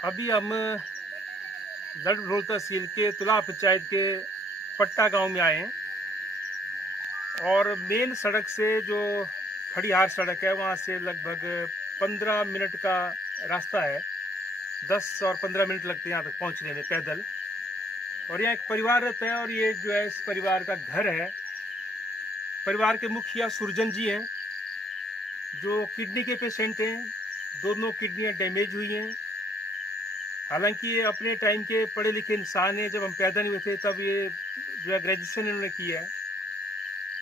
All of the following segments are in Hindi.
अभी हम लड़भड़ोल तहसील के तुला पंचायत के पट्टा गांव में आए हैं और मेन सड़क से जो खड़ियार सड़क है वहां से लगभग 15 मिनट का रास्ता है। 10 और 15 मिनट लगते हैं यहाँ तक पहुंचने में पैदल। और यहाँ एक परिवार रहता है और ये जो है इस परिवार का घर है। परिवार के मुखिया सुरजन जी हैं जो किडनी के पेशेंट हैं। दोनों किडनियाँ डैमेज हुई हैं। हालांकि ये अपने टाइम के पढ़े लिखे इंसान हैं। जब हम पैदा नहीं हुए थे तब ये जो है ग्रेजुएशन इन्होंने की है।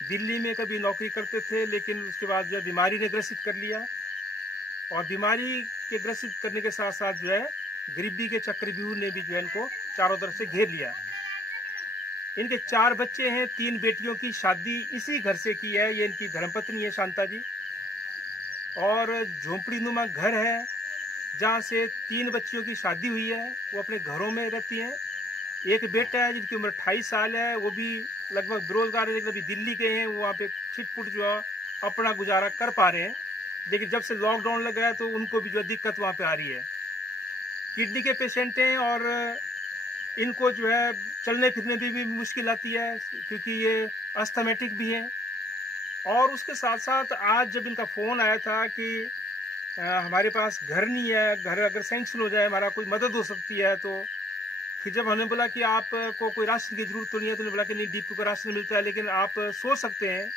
दिल्ली में कभी नौकरी करते थे लेकिन उसके बाद जो है बीमारी ने ग्रसित कर लिया और बीमारी के ग्रसित करने के साथ साथ जो है गरीबी के चक्रव्यूह ने भी जो है इनको चारों तरफ से घेर लिया। इनके 4 बच्चे हैं। 3 बेटियों की शादी इसी घर से की है। ये इनकी धर्मपत्नी है शांता जी। और झोंपड़ी नुमा घर है जहाँ से 3 बच्चियों की शादी हुई है। वो अपने घरों में रहती हैं। एक बेटा है जिनकी उम्र 28 साल है। वो भी लगभग बेरोजगार है लेकिन अभी दिल्ली गए हैं। वो वहाँ पे छिटपुट जो है अपना गुजारा कर पा रहे हैं। लेकिन जब से लॉकडाउन लगा है तो उनको भी जो है दिक्कत वहाँ पे आ रही है। किडनी के पेशेंट हैं और इनको जो है चलने फिरने में भी मुश्किल आती है क्योंकि ये अस्थमेटिक भी हैं। और उसके साथ साथ आज जब इनका फ़ोन आया था कि हमारे पास घर नहीं है, घर अगर सैंक्शन हो जाए हमारा कोई मदद हो सकती है, तो फिर जब हमने बोला कि आपको कोई राशन की जरूरत तो नहीं है, तो उन्होंने बोला कि नहीं डीपू का राशन मिलता है लेकिन आप सोच सकते हैं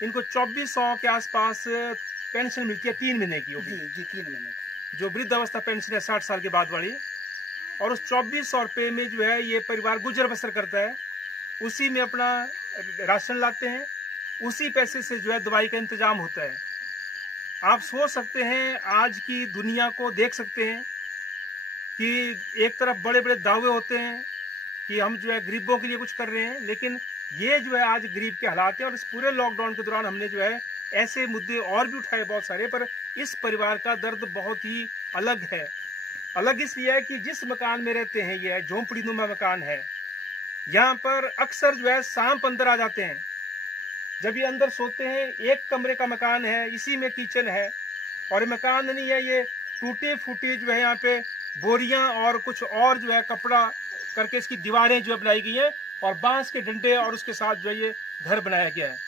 इनको 2400 के आसपास पेंशन मिलती है 3 महीने की। जी 3 महीने जो वृद्धावस्था पेंशन है 60 साल के बाद वाली। और उस 2400 रुपये में जो है ये परिवार गुजर बसर करता है। उसी में अपना राशन लाते हैं, उसी पैसे से जो है दवाई का इंतजाम होता है। आप सोच सकते हैं, आज की दुनिया को देख सकते हैं कि एक तरफ बड़े बड़े दावे होते हैं कि हम जो है गरीबों के लिए कुछ कर रहे हैं, लेकिन ये जो है आज गरीब के हालात हैं। और इस पूरे लॉकडाउन के दौरान हमने जो है ऐसे मुद्दे और भी उठाए बहुत सारे, पर इस परिवार का दर्द बहुत ही अलग है। अलग इसलिए है कि जिस मकान में रहते हैं, ये झोंपड़ी नुमा मकान है, यहाँ पर अक्सर जो है सांप अंदर आ जाते हैं। जब ये अंदर सोते हैं, 1 कमरे का मकान है, इसी में किचन है और ये मकान नहीं है, ये टूटी फूटी जो है यहाँ पे बोरियां और कुछ और जो है कपड़ा करके इसकी दीवारें जो है बनाई गई हैं और बांस के डंडे और उसके साथ जो है ये घर बनाया गया है।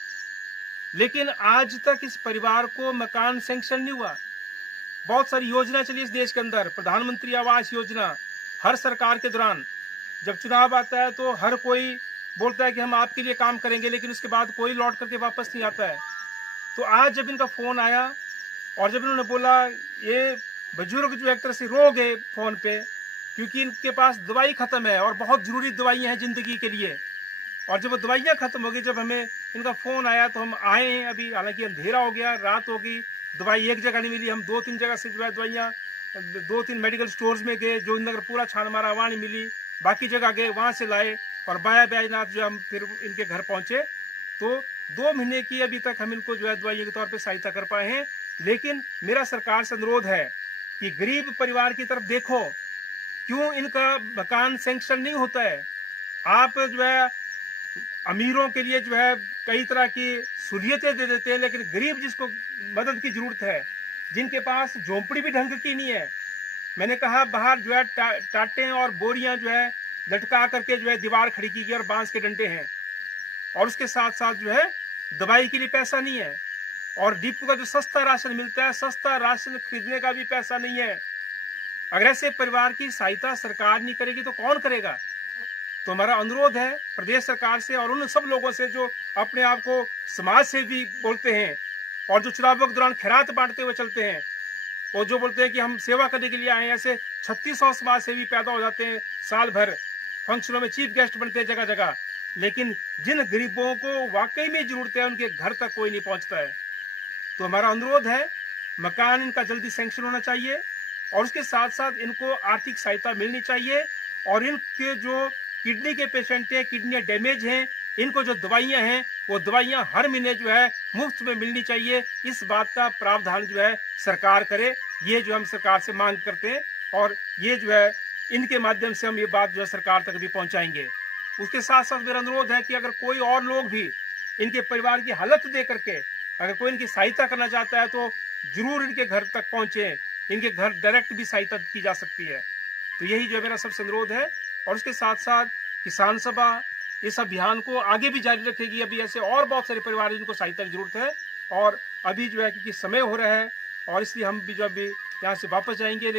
लेकिन आज तक इस परिवार को मकान सैंक्शन नहीं हुआ। बहुत सारी योजना चली इस देश के अंदर, प्रधानमंत्री आवास योजना। हर सरकार के दौरान जब चुनाव आता है तो हर कोई बोलता है कि हम आपके लिए काम करेंगे, लेकिन उसके बाद कोई लौट करके वापस नहीं आता है। तो आज जब इनका फोन आया और जब इन्होंने बोला, ये बुजुर्ग जो एक तरह से रो गए फोन पे, क्योंकि इनके पास दवाई खत्म है और बहुत जरूरी दवाइयां हैं जिंदगी के लिए। और जब वो दवाइयां खत्म हो गई, जब हमें इनका फोन आया तो हम आए हैं। अभी हालांकि अंधेरा हो गया, रात हो गई, दवाई एक जगह नहीं मिली। हम 2-3 जगह से जो है दवाइयाँ 2-3 मेडिकल स्टोर्स में गए, जो नगर पूरा छान मारा, वहाँ नहीं मिली। बाकी जगह गए, वहाँ से लाए और बाया बैजनाथ जो हम फिर इनके घर पहुंचे। तो 2 महीने की अभी तक हम इनको जो है दवाइयों के तौर पे सहायता कर पाए हैं। लेकिन मेरा सरकार से अनुरोध है कि गरीब परिवार की तरफ देखो, क्यों इनका मकान सैंक्शन नहीं होता है। आप जो है अमीरों के लिए जो है कई तरह की सहूलियतें दे देते हैं, लेकिन गरीब जिसको मदद की जरूरत है, जिनके पास झोंपड़ी भी ढंग की नहीं है, मैंने कहा बाहर जो है टाटे और बोरियां जो है लटका करके जो है दीवार खड़ी की गई और बांस के डंडे हैं, और उसके साथ साथ जो है दवाई के लिए पैसा नहीं है, और डिपो का जो सस्ता राशन मिलता है, सस्ता राशन खरीदने का भी पैसा नहीं है। अगर ऐसे परिवार की सहायता सरकार नहीं करेगी तो कौन करेगा। तो हमारा अनुरोध है प्रदेश सरकार से और उन सब लोगों से जो अपने आप को समाज सेवी बोलते हैं और जो चुनावों के दौरान खैरात बांटते हुए चलते हैं और जो बोलते हैं कि हम सेवा करने के लिए आए हैं। ऐसे 3600 समाज सेवी पैदा हो जाते हैं साल भर, फंक्शनों में चीफ गेस्ट बनते हैं जगह जगह, लेकिन जिन गरीबों को वाकई में जरूरत है उनके घर तक कोई नहीं पहुंचता है। तो हमारा अनुरोध है, मकान इनका जल्दी सैंक्शन होना चाहिए और उसके साथ साथ इनको आर्थिक सहायता मिलनी चाहिए। और इनके जो किडनी के पेशेंट हैं, किडनियाँ डैमेज हैं, इनको जो दवाइयाँ हैं वो दवाइयाँ हर महीने जो है मुफ्त में मिलनी चाहिए। इस बात का प्रावधान जो है सरकार करे, ये जो हम सरकार से मांग करते हैं और ये जो है इनके माध्यम से हम ये बात जो है सरकार तक भी पहुंचाएंगे। उसके साथ साथ मेरा अनुरोध है कि अगर कोई और लोग भी इनके परिवार की हालत देख करके अगर कोई इनकी सहायता करना चाहता है तो जरूर इनके घर तक पहुंचे इनके घर डायरेक्ट भी सहायता की जा सकती है। तो यही जो है मेरा सबसे अनुरोध है। और उसके साथ साथ किसान सभा इस अभियान को आगे भी जारी रखेगी। अभी ऐसे और बहुत सारे परिवार जिनको सहायता की जरूरत है, और अभी जो है क्योंकि समय हो रहा है और इसलिए हम भी जो अभी यहाँ से वापस जाएंगे।